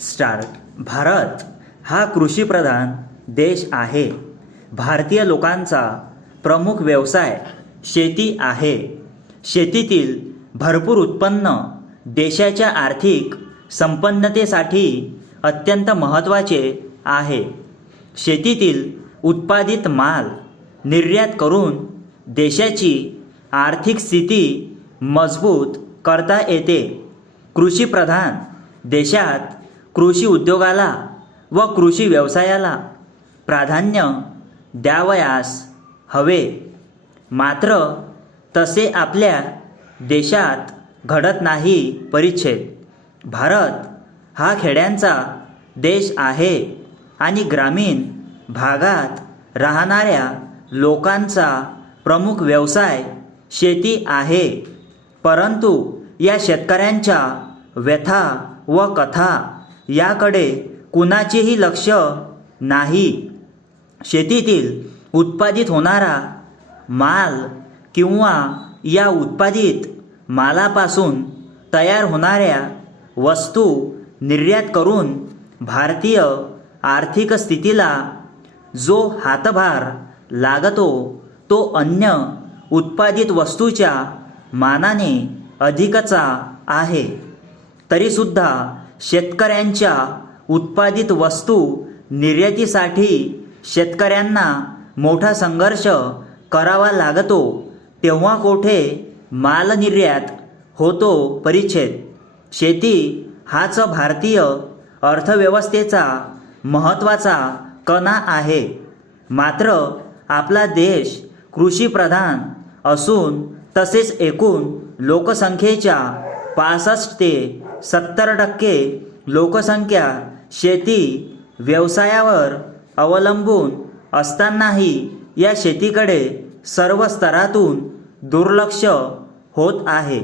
Start. Bharat हा कृषीप्रधान देश आहे. भारतीय लोकांचा प्रमुख व्यवसाय शेती आहे. शेतीतील भरपूर उत्पन्न देशाच्या आर्थिक संपन्नतेसाठी अत्यंत महत्त्वाचे आहे. शेतीतील उत्पादित माल निर्यात करून देशाची आर्थिक स्थिती मजबूत करता येते. कृषीप्रधान देशात कृषी उद्योगाला व कृषी व्यवसायाला प्राधान्य द्यावयास हवे. मात्र तसे आपल्या देशात घडत नाही. परिच्छेद. भारत हा खेड्यांचा देश आहे आणि ग्रामीण भागात राहणाऱ्या लोकांचा प्रमुख व्यवसाय शेती आहे. परंतु या शेतकऱ्यांच्या व्यथा व कथा याकडे कुणाचेही लक्ष नाही. शेतीतील उत्पादित होणारा माल किंवा या उत्पादित मालापासून तयार होणाऱ्या वस्तू निर्यात करून भारतीय आर्थिक स्थितीला जो हातभार लागतो तो अन्य उत्पादित वस्तूच्या मानाने अधिकचा आहे. तरीसुद्धा शेतकऱ्यांच्या उत्पादित वस्तू निर्यातीसाठी शेतकऱ्यांना मोठा संघर्ष करावा लागतो. तेव्हा कोठे माल निर्यात होतो. परिच्छेद. शेती हाच भारतीय अर्थव्यवस्थेचा महत्त्वाचा कणा आहे. मात्र आपला देश कृषीप्रधान असून तसेच एकूण लोकसंख्येच्या 65 ते 70% लोकसंख्या शेती व्यवसायावर अवलंबून असतानाही या शेतीकडे सर्व स्तरातून दुर्लक्ष होत आहे.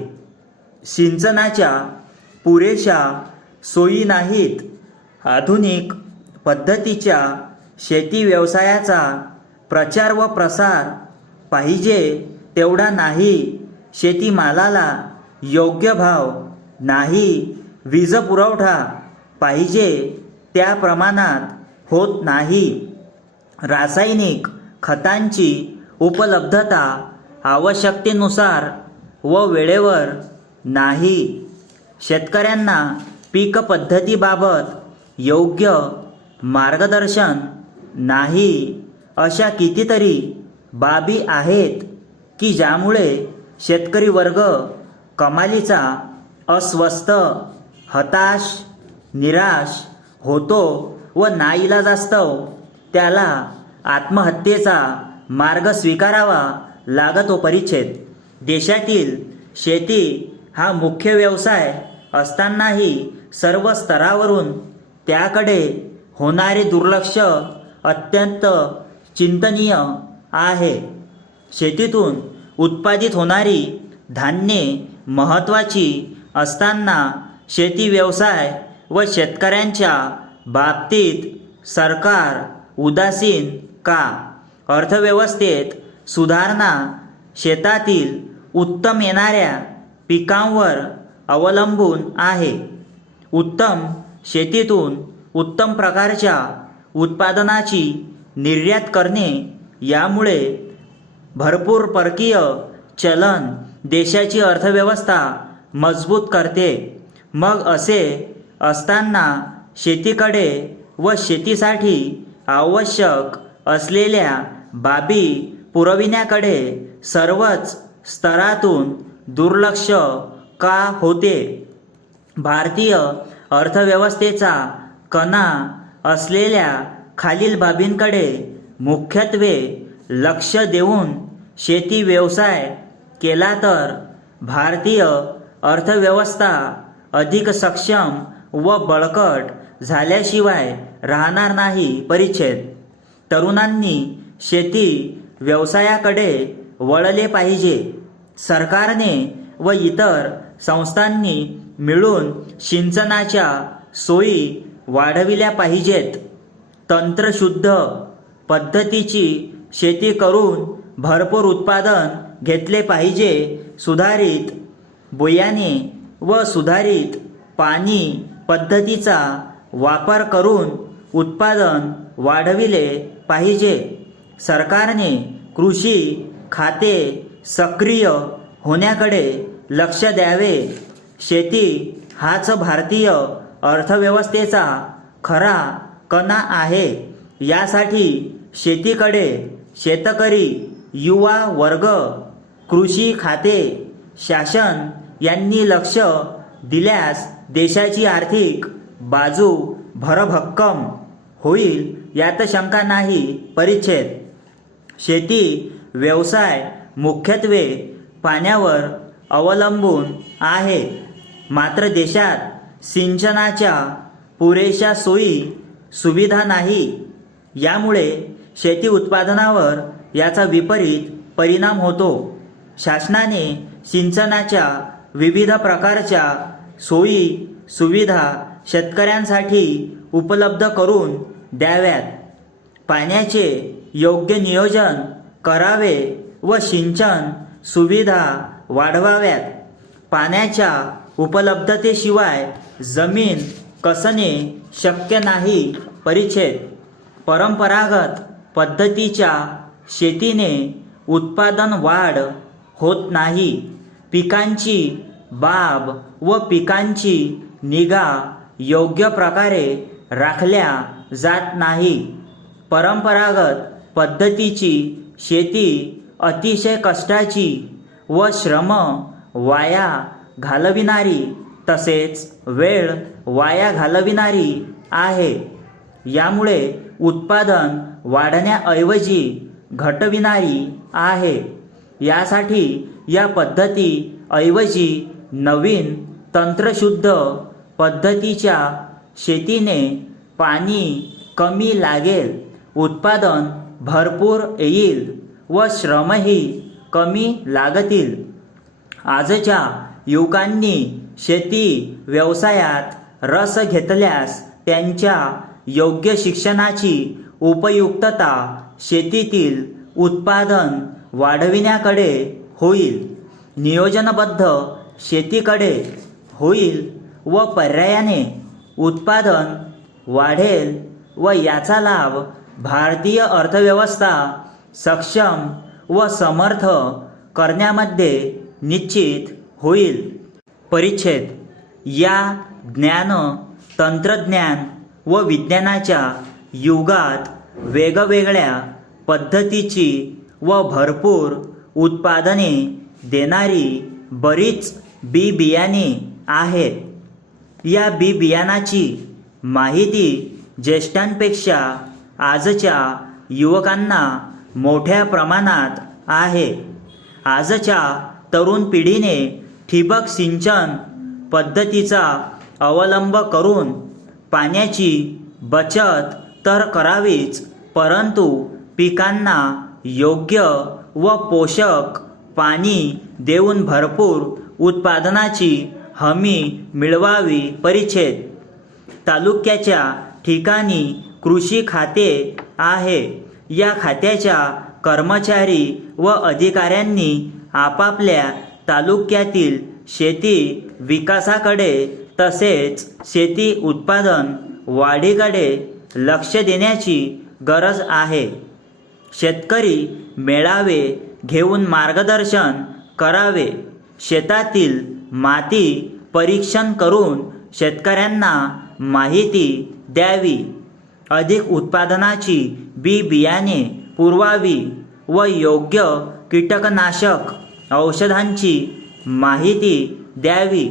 सिंचनाच्या पुरेशा सोयी नाहीत. आधुनिक पद्धतीच्या शेती व्यवसायाचा प्रचार व प्रसार पाहिजे तेवढा नाही. शेतीमालाला योग्य भाव नाही. वीज पुरवठा पाहिजे त्या प्रमाणात होत नाही. रासायनिक खतांची उपलब्धता आवश्यकतेनुसार व वेळेवर नाही. शेतकऱ्यांना पीक पद्धतीबाबत योग्य मार्गदर्शन नाही. अशा कितीतरी बाबी आहेत की ज्यामुळे शेतकरी वर्ग कमालीचा अस्वस्थ, हताश, निराश होतो व नाईलाजास्तव त्याला आत्महत्येचा मार्ग स्वीकारावा लागतो. परिच्छेद. देशातील शेती हा मुख्य व्यवसाय असतानाही सर्व स्तरावरून त्याकडे होणारे दुर्लक्ष अत्यंत चिंतनीय आहे. शेतीतून उत्पादित होणारी धान्ये महत्त्वाची असताना शेती व्यवसाय व शेतकऱ्यांच्या बाबतीत सरकार उदासीन का? अर्थव्यवस्थेत सुधारणा शेतातील उत्तम येणाऱ्या पिकांवर अवलंबून आहे. उत्तम शेतीतून उत्तम प्रकारच्या उत्पादनाची निर्यात करणे यामुळे भरपूर परकीय चलन देशाची अर्थव्यवस्था मजबूत करते. मग असे असताना शेतीकडे व शेतीसाठी आवश्यक असलेल्या बाबी पुरविण्याकडे सर्वच स्तरातून दुर्लक्ष का होते? भारतीय अर्थव्यवस्थेचा कणा असलेल्या खालील बाबींकडे मुख्यत्वे लक्ष देऊन शेती व्यवसाय केला तर भारतीय अर्थव्यवस्था अधिक सक्षम व बळकट झाल्याशिवाय राहणार नाही. परिच्छेद. तरुणांनी शेती व्यवसायाकडे वळले पाहिजे. सरकारने व इतर संस्थांनी मिळून सिंचनाच्या सोयी वाढविल्या पाहिजेत. तंत्रशुद्ध पद्धतीची शेती करून भरपूर उत्पादन घेतले पाहिजे. सुधारित बियाणे व सुधारित पाणी पद्धतीचा वापर करून उत्पादन वाढविले पाहिजे. सरकारने कृषी खाते सक्रिय होण्याकडे लक्ष द्यावे. शेती हाच भारतीय अर्थव्यवस्थेचा खरा कणा आहे. यासाठी शेतीकडे शेतकरी, युवा वर्ग, कृषी खाते, शासन यांनी लक्ष दिल्यास देशाची आर्थिक बाजू भरभक्कम होईल यात शंका नाही. परिच्छेद शेती व्यवसाय मुख्यत्वे पाण्यावर अवलंबून आहे. मात्र देशात सिंचनाच्या पुरेशा सोयी सुविधा नाही. यामुळे शेती उत्पादनावर याचा विपरीत परिणाम होतो. शासनाने सिंचनाच्या विविध प्रकारच्या सोयी सुविधा शेतकऱ्यांसाठी उपलब्ध करून द्याव्यात. पाण्याचे योग्य नियोजन करावे व सिंचन सुविधा वाढवाव्यात. पाण्याच्या उपलब्धतेशिवाय जमीन कसणे शक्य नाही. परिच्छेद परंपरागत पद्धतीच्या शेतीने उत्पादन वाढ होत नाही. पिकांची बाब व पिकांची निगा योग्य प्रकारे राखल्या जात नाही. परंपरागत पद्धतीची शेती अतिशय कष्टाची व श्रम वाया घालविणारी तसेच वेळ वाया घालविणारी आहे. यामुळे उत्पादन वाढण्याऐवजी घटविणारी आहे. यासाठी या पद्धतीऐवजी नवीन तंत्रशुद्ध पद्धतीच्या शेतीने पाणी कमी लागेल, उत्पादन भरपूर येईल व श्रमही कमी लागतील. आजच्या युवकांनी शेती व्यवसायात रस घेतल्यास त्यांच्या योग्य शिक्षणाची उपयुक्तता शेतीतील उत्पादन वाढविण्याकडे होईल, नियोजनबद्ध शेतीकडे होईल व पर्यायाने उत्पादन वाढेल व याचा लाभ भारतीय अर्थव्यवस्था सक्षम व समर्थ करण्यामध्ये निश्चित होईल. परिच्छेद या ज्ञान तंत्रज्ञान व विज्ञानाच्या युगात वेगवेगळ्या पद्धतीची व भरपूर उत्पादने देणारी बरीच बी बियाणे आहेत. या बी बियाणाची माहिती ज्येष्ठांपेक्षा आजच्या युवकांना मोठ्या प्रमाणात आहे. आजच्या तरुण पिढीने ठिबक सिंचन पद्धतीचा अवलंब करून पाण्याची बचत तर करावीच, परंतु पिकांना योग्य व पोषक पाणी देऊन भरपूर उत्पादनाची हमी मिळवावी. परिच्छेद तालुक्याच्या ठिकाणी कृषी खाते आहे. या खात्याच्या कर्मचारी व अधिकाऱ्यांनी आपापल्या तालुक्यातील शेती विकासाकडे तसेच शेती उत्पादन वाढीकडे लक्ष देण्याची गरज आहे. शेतकरी मेळावे घेऊन मार्गदर्शन करावे. शेतातील माती परीक्षण करून शेतकऱ्यांना माहिती द्यावी. अधिक उत्पादनाची बी बियाणे पुरवावी व योग्य कीटकनाशक औषधांची माहिती द्यावी.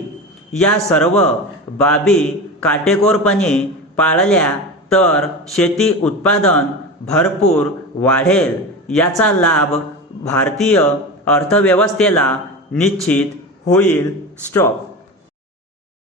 या सर्व बाबी काटेकोरपणे पाळल्या तर शेती उत्पादन भरपूर वाढेल. याचा लाभ भारतीय अर्थव्यवस्थेला निश्चित होईल. स्टॉप.